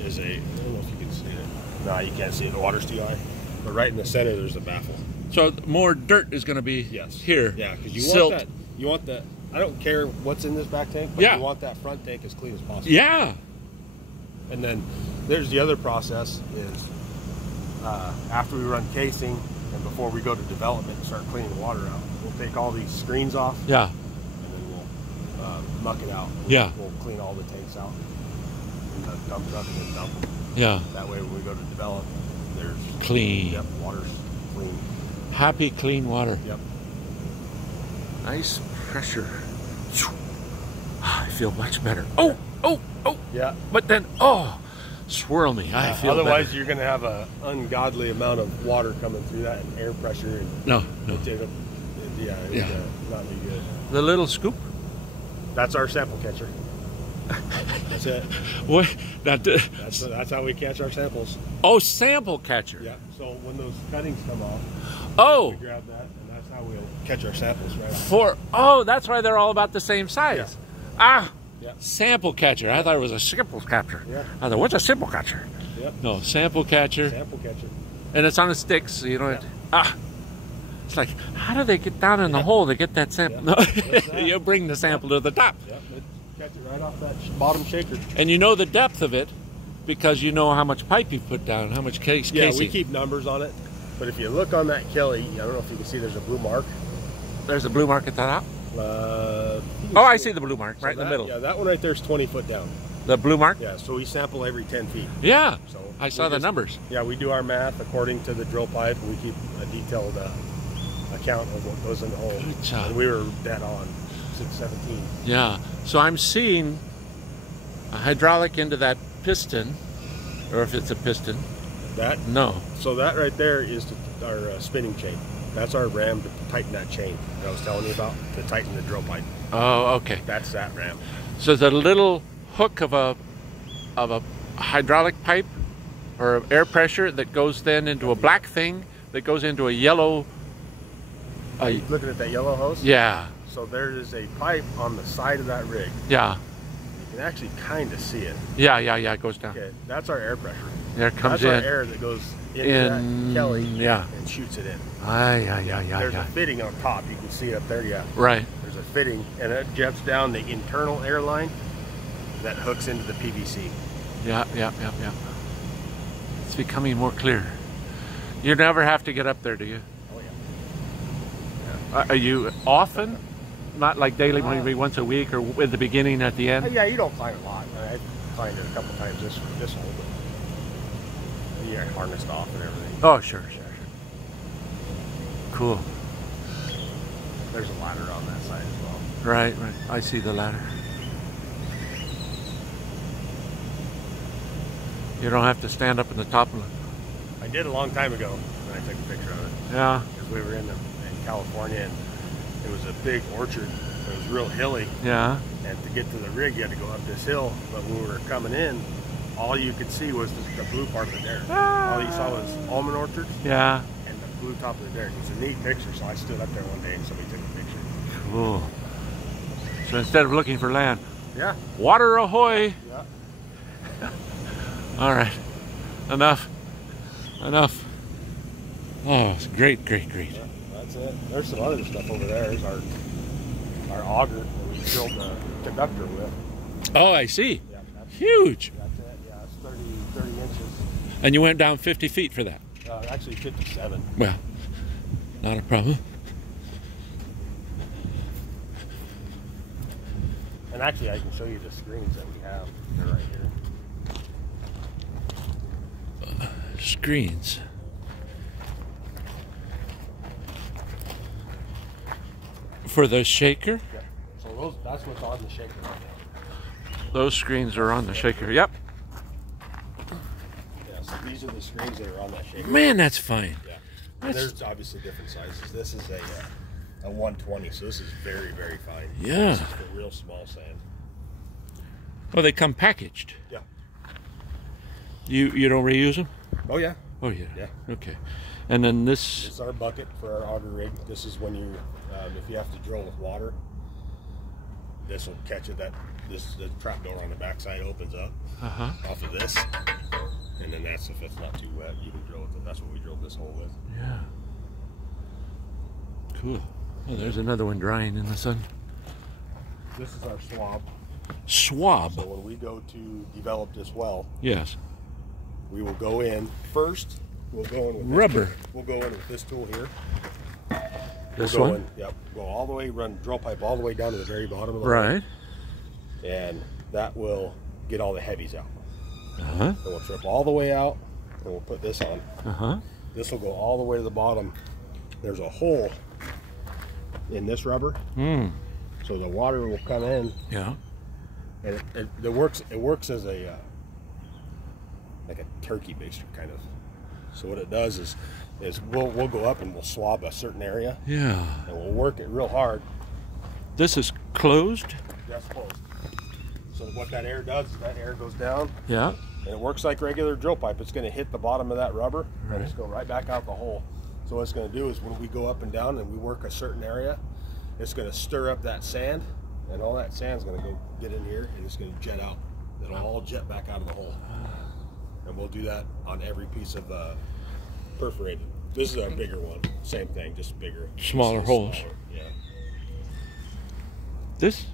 is a, I don't know if you can see it. No, you can't see it. The water's too high. But right in the center, there's a baffle. So more dirt is going to be here. Yeah, because you Silt. want that. You want that. I don't care what's in this back tank, but Yeah. you want that front tank as clean as possible. Yeah. And then there's the other process is after we run casing and before we go to development and start cleaning the water out, we'll take all these screens off Yeah. and then we'll muck it out. Yeah. We'll clean all the tanks out in the dump truck and then dump them. Yeah. That way when we go to develop, there's Clean. Yep, water's clean. Happy, clean water. Yep. Nice pressure. I feel much better. Oh, oh, oh. Yeah. But then, oh, swirl me. I feel Otherwise, better. you're going to have an ungodly amount of water coming through that and air pressure. And No, no. it's not any good. The little scoop? That's our sample catcher. That's it. What? That, That's how we catch our samples. oh, sample catcher. Yeah. So when those cuttings come off, Oh, we grab that, and that's how we'll catch our samples right off. oh, that's why they're all about the same size. Yeah. Ah, Yeah. sample catcher. I thought it was a sample catcher. Yeah. I thought, what's a sample catcher? Yep. No, sample catcher. Sample catcher. And it's on a stick, so you don't Yeah. It's like, how do they get down in the hole to get that sample? Yeah. No, What's that? you bring the sample to the top. Yep. Catch it right off that bottom shaker. And you know the depth of it because you know how much pipe you put down, how much casing. Yeah, we keep numbers on it. But if you look on that Kelly, I don't know if you can see, there's a blue mark. There's a blue mark at the top. Oh, I see the blue mark right in the middle. Yeah, that one right there is 20 foot down. The blue mark? Yeah, so we sample every 10 feet. Yeah. So I saw the numbers. Yeah, we do our math according to the drill pipe. We keep a detailed account of what goes in the hole. Good job. And we were dead on 617. Yeah. So I'm seeing a hydraulic into that piston, or if it's a piston. That No. So that right there is our spinning chain. That's our ram to tighten that chain that I was telling you about, to tighten the drill pipe. Oh, okay. That's that ram. So the little hook of a hydraulic pipe or air pressure that goes then into a black thing that goes into a yellow. Are you looking at that yellow hose? Yeah. So there is a pipe on the side of that rig. Yeah. You can actually kind of see it. Yeah. It goes down. Okay, that's our air pressure. There it comes That's in. our air that goes into that Kelly Yeah. and shoots it in. Yeah. There's a fitting on top. You can see it up there. Yeah. Right. There's a fitting, and it jets down the internal air line that hooks into the PVC. Yeah. It's becoming more clear. You never have to get up there, do you? Oh yeah. Are you often? Not like daily, maybe once a week or at the beginning, at the end? Yeah, you don't climb a lot. I climbed it a couple times this hole, but you are harnessed off and everything. Oh, sure. Cool. There's a ladder on that side as well. Right. I see the ladder. You don't have to stand up in the top of it. I did a long time ago when I took a picture of it. Yeah. Because we were in California and it was a big orchard. It was real hilly. Yeah. And to get to the rig, you had to go up this hill. But when we were coming in, all you could see was the blue part of the dairy. All you saw was almond orchards Yeah. and the blue top of the dairy. It was a neat picture, so I stood up there one day and somebody took a picture. Cool. So instead of looking for land, Yeah. water ahoy. Yeah. All right. Enough. Oh, it's great. Yeah, that's it. There's some other stuff over there. There's our auger that we drilled the conductor with. Oh, I see. Yeah, that's Huge. it. Yeah, it's 30 inches. And you went down 50 feet for that. Actually 57. Well, not a problem. And actually, I can show you the screens that we have. They're right here. Screens. For the shaker? Yeah. So that's what's on the shaker right now. Those screens are on the shaker. Yep. Yeah, so these are the screens that are on that shaker. Man, that's fine. Yeah. And there's obviously different sizes. This is a 120, so this is very, very fine. Yeah. This is the real small sand. Oh, they come packaged. Yeah. You don't reuse them? Oh, yeah. Oh, yeah. Yeah. Okay. And then this. This is our bucket for our auger rig. This is when you, if you have to drill with water, this will catch it. The trap door on the backside opens up off of this, and then that's if it's not too wet, you can drill with it. That's what we drilled this hole with. Yeah. Cool. Oh, there's another one drying in the sun. This is our swab. Swab. So when we go to develop this well, Yes. we will go in first. We'll go in with Rubber. We'll go in with this tool here. This We'll go one. in, yep. Go all the way, run drill pipe all the way down to the very bottom of the Right. hole, and that will get all the heavies out. Uh-huh. So we'll trip all the way out, and we'll put this on. Uh-huh. This will go all the way to the bottom. There's a hole in this rubber, so the water will come in, Yeah. and it works. It works as a like a turkey baster kind of. So what it does is we'll go up and we'll swab a certain area, Yeah. and we'll work it real hard. This is closed. That's close. So what that air does is that air goes down, Yeah. and it works like regular drill pipe. It's going to hit the bottom of that rubber, and it's going right back out the hole. So what it's going to do is when we go up and down and we work a certain area, it's going to stir up that sand, and all that sand's going to go get in here, and it's going to jet out. It'll all jet back out of the hole. And we'll do that on every piece of perforated. This is our bigger one. Same thing, just bigger. Smaller holes. Yeah. This?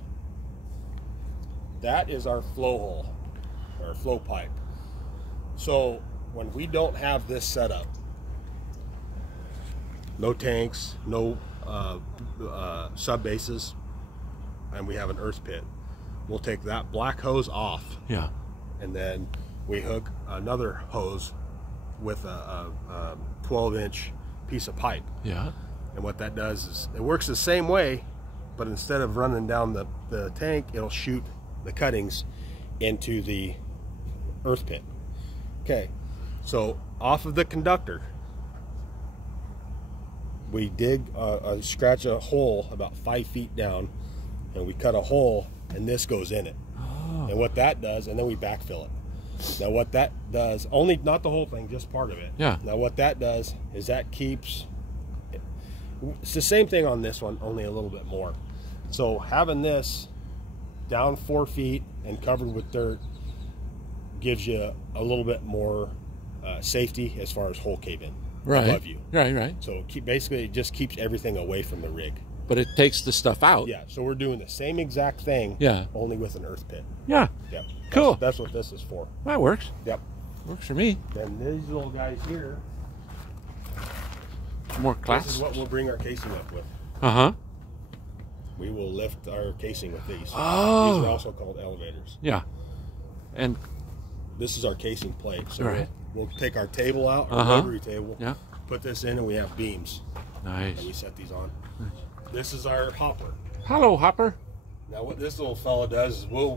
That is our flow hole, or flow pipe. So when we don't have this set up, no tanks, no sub bases, and we have an earth pit, we'll take that black hose off, Yeah. and then we hook another hose with a 12-inch piece of pipe. Yeah. And what that does is it works the same way, but instead of running down the tank, it'll shoot the cuttings into the earth pit. Okay, so off of the conductor, we dig, scratch a hole about 5 feet down, and we cut a hole, and this goes in it. Oh. And what that does, and then we backfill it. Now what that does, only not the whole thing, just part of it. Yeah. Now what that does is that keeps, it's the same thing on this one, only a little bit more. So having this down 4 feet and covered with dirt gives you a little bit more safety as far as hole cave-in above you. Right. So basically it just keeps everything away from the rig. But it takes the stuff out. Yeah, so we're doing the same exact thing, Yeah. only with an earth pit. Yeah. Yep. Cool. That's what this is for. That works. Yep. Works for me. Then these little guys here, More this class. is what we'll bring our casing up with. Uh-huh. We will lift our casing with these. Oh. These are also called elevators. Yeah. And This is our casing plate. So Right. we'll take our table out, our Uh-huh. rotary table, Yeah. put this in, and we have beams. And we nice. set these on. This is our hopper. Hello, Hopper. Now what this little fella does is we'll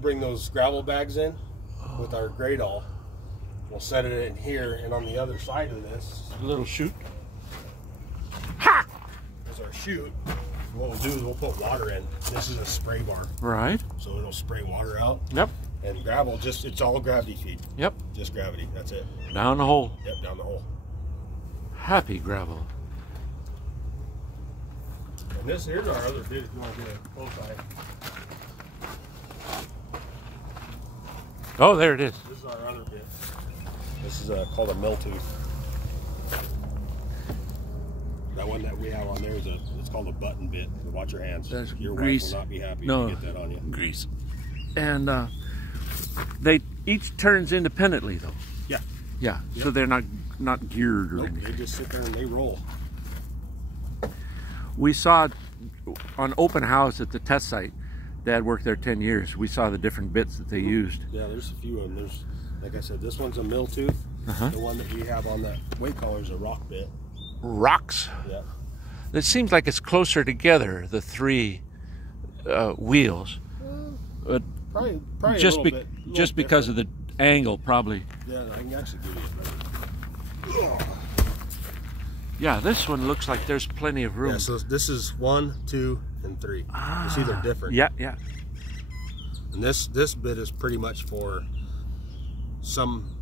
bring those gravel bags in with our Gradall. We'll set it in here, and on the other side of this A little chute. is our chute. What we'll do is we'll put water in. This is a spray bar, Right. so it'll spray water out. Yep. And gravel, it's all gravity feed. Yep. Just gravity, that's it. Down the hole. Yep, down the hole. Happy gravel. And here's our other bit if you want to get a close eye. Oh, there it is. This is our other bit. This is called a mill tooth. That one that we have on there it's called a button bit. Watch your hands. There's Your grease. wife will not be happy No. if you get that on you. Grease. And they each turns independently, though. Yeah. Yeah. Yep. So they're not geared or Nope, anything. they just sit there and they roll. We saw on open house at the test site. Dad worked there 10 years. We saw the different bits that they used. Yeah, there's a few of them. There's, like I said, this one's a mill tooth. The one that we have on the weight collar is a rock bit. Rocks. Yeah. It seems like it's closer together, the three wheels. But Probably just a little bit. just because of the angle, probably. Yeah, I can actually give you a better. Yeah, this one looks like there's plenty of room. Yeah, so this is 1, 2, and 3. You see they're different. Yeah. And this bit is pretty much for some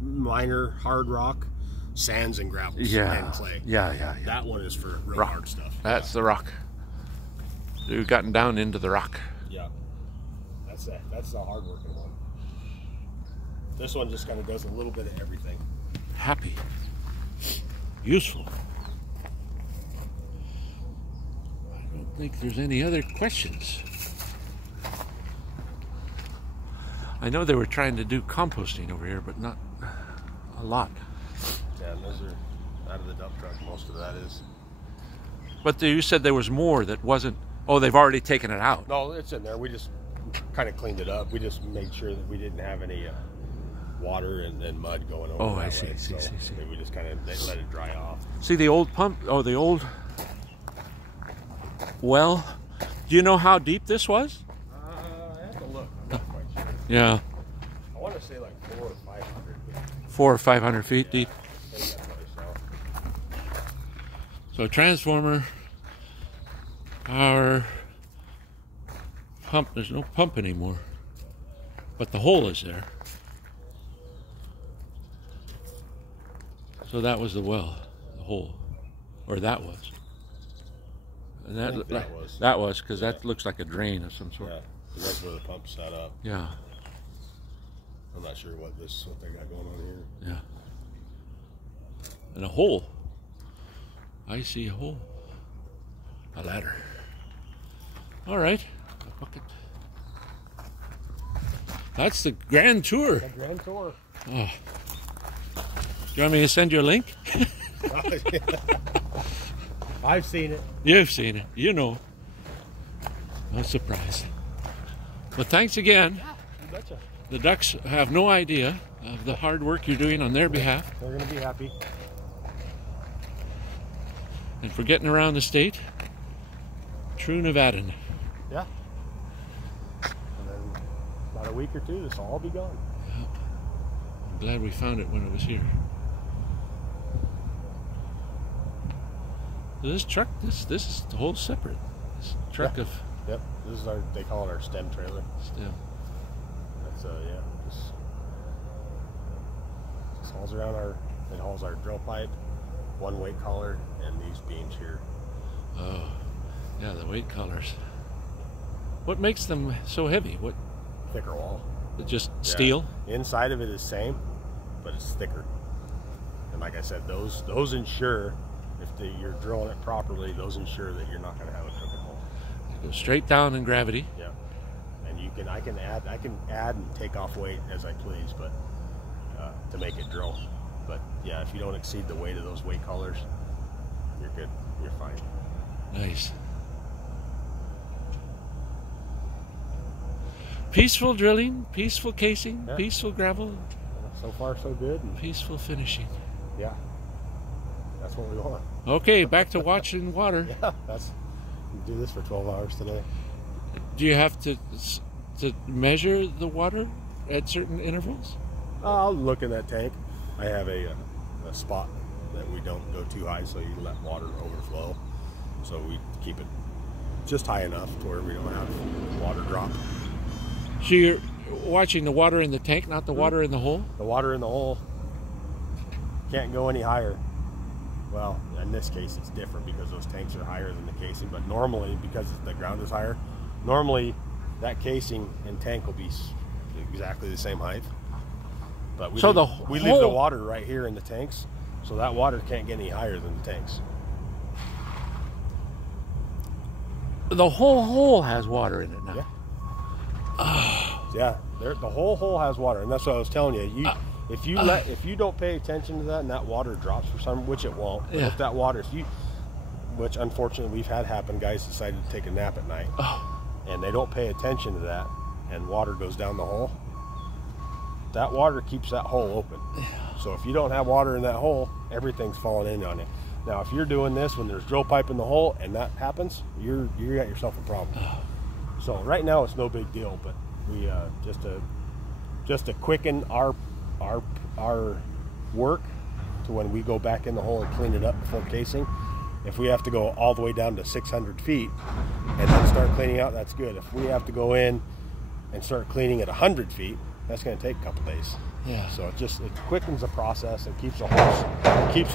minor hard rock, sands and gravels, and clay. Yeah. That one is for real Rock. hard stuff. That's the rock. We've gotten down into the rock. Yeah. That's that. That's the hard working one. This one just kind of does a little bit of everything. Happy. Useful. I don't think there's any other questions. I know they were trying to do composting over here, but not a lot. Yeah, and those are out of the dump truck. Most of that is. But you said there was more that wasn't. Oh, they've already taken it out. No, it's in there. We just kind of cleaned it up. We just made sure that we didn't have any water and mud going over. Oh, I that see, way. see. We just kind of let it dry off. See the old pump? Oh, the old well. Do you know how deep this was? I have to look. I'm not quite sure. Yeah, I want to say like 400 or 500. 400 or 500 feet Yeah, deep. I think that's what I saw. So transformer, power, pump. There's no pump anymore, but the hole is there. So that was the well, the hole, or that was. And I think that was. that was because that looks like a drain of some sort. Yeah, 'cause that's where the pump's set up. Yeah, I'm not sure what they got going on here. yeah. And a hole. I see a hole. A ladder. All right. A bucket. That's the grand tour. The grand tour. Oh. Do you want me to send you a link? I've seen it. You've seen it. You know. No surprise. Well, thanks again. You betcha. The ducks have no idea of the hard work you're doing on their behalf They're going to be happy. and for getting around the state. True Nevadan. Yeah. And then about a week or two, this will all be gone. I'm glad we found it when it was here. This truck, this is the whole separate. This truck Yeah. of Yep. This is our, they call it our stem trailer. stem. That's, yeah, just hauls around it hauls our drill pipe, one weight collar, and these beams here. Oh, yeah, the weight collars. What makes them so heavy? What? Thicker wall. Just Yeah. steel? Inside of it is same, but it's thicker. And like I said, those ensure, if you're drilling it properly, those ensure that you're not going to have a crooked hole. Go straight down in gravity. Yeah. And I can add and take off weight as I please, but to make it drill. But yeah, if you don't exceed the weight of those weight collars, you're good. You're fine. Nice. Peaceful drilling, peaceful casing, Yeah. peaceful gravel, So far, so good. And peaceful finishing. yeah, that's what we want. Okay, back to watching water. Yeah, we do this for 12 hours today. Do you have to measure the water at certain intervals? I'll look in that tank. I have a spot that we don't go too high, so you let water overflow. So we keep it just high enough to where we don't have water drop. So you're watching the water in the tank, not the water in the hole? The water in the hole can't go any higher. Well, in this case, it's different because those tanks are higher than the casing. But normally, because the ground is higher, normally that casing and tank will be exactly the same height. But we, So we leave the water right here in the tanks, so that water can't get any higher than the tanks. The whole hole has water in it now. Yeah. Yeah, the whole hole has water, and that's what I was telling you. If you don't pay attention to that, and that water drops for some, which it won't. But Yeah. if that water, which unfortunately we've had happen, guys decided to take a nap at night, and they don't pay attention to that, and water goes down the hole. That water keeps that hole open. So if you don't have water in that hole, everything's falling in on you. Now, if you're doing this when there's drill pipe in the hole and that happens, you got yourself a problem. So right now it's no big deal, but we just to quicken our work to when we go back in the hole and clean it up before casing. If we have to go all the way down to 600 feet and then start cleaning out, that's good. If we have to go in and start cleaning at 100 feet, that's going to take a couple days. Yeah. So it quickens the process and keeps the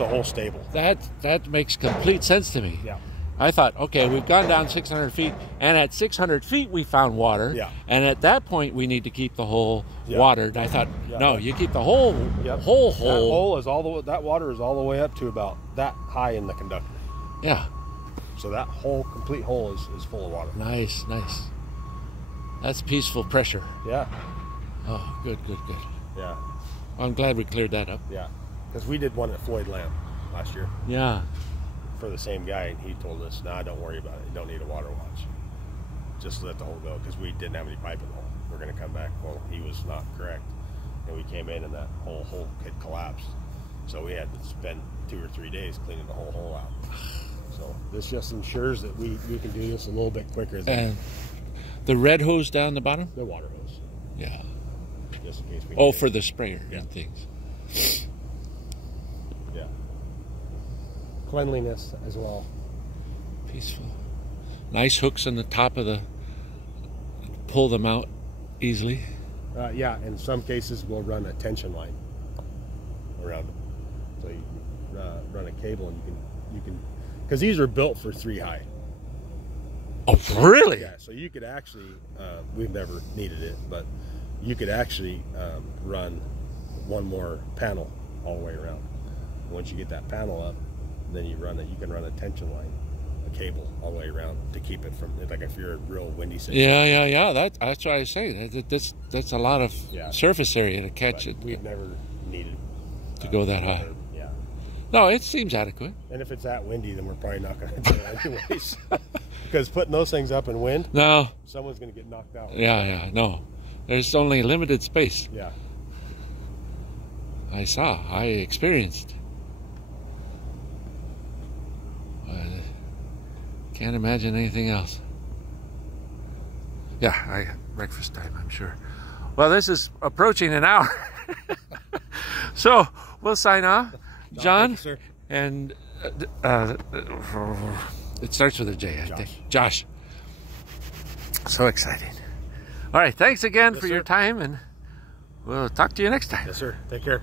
hole stable. That makes complete sense to me. Yeah. I thought, okay, we've gone down 600 feet, and at 600 feet we found water. Yeah. And at that point we need to keep the hole Yeah. watered. I thought, Yeah. no, you keep the whole Yep. whole That hole. hole is all the way, that water is all the way up to about that high in the conductor. Yeah. So that whole complete hole is full of water. Nice, nice. That's peaceful pressure. Yeah. Oh, good, good, good. Yeah. I'm glad we cleared that up. Yeah. Because we did one at Floyd Lamb last year Yeah. for the same guy, and he told us, "Nah, don't worry about it. You don't need a water watch. Just let the hole go," because we didn't have any pipe in the hole. We're going to come back. Well, he was not correct, and we came in, and that whole hole had collapsed. So we had to spend 2 or 3 days cleaning the whole hole out. So this just ensures that we can do this a little bit quicker than And the red hose down the bottom? the water hose, Yeah. just in case we. Oh, need for it. the sprayer Yeah. and things. Yeah. Cleanliness as well. Peaceful. Nice hooks on the top of the, pull them out easily. Yeah, in some cases we'll run a tension line around it. So you run a cable, and you can, because these are built for 3 high. Oh, really? Yeah, so you could actually, we've never needed it, but you could actually run one more panel all the way around. Once you get that panel up, then you can run a tension line, a cable all the way around to keep it from, like if you're a real windy situation. Yeah. That's what I say. That's a lot of Yeah. surface area to catch But it. we've never needed To go that high. Yeah. No, it seems adequate. And if it's that windy, then we're probably not going to do it anyways. Because putting those things up in wind, No. someone's going to get knocked out. Yeah. No. There's only limited space. Yeah. I experienced. I can't imagine anything else. Yeah, breakfast time, I'm sure. Well, this is approaching an hour. So we'll sign off. John, thank you, sir. and it starts with a J, I think. Josh. So exciting. All right, thanks again for your time, and we'll talk to you next time. Yes, sir. Take care.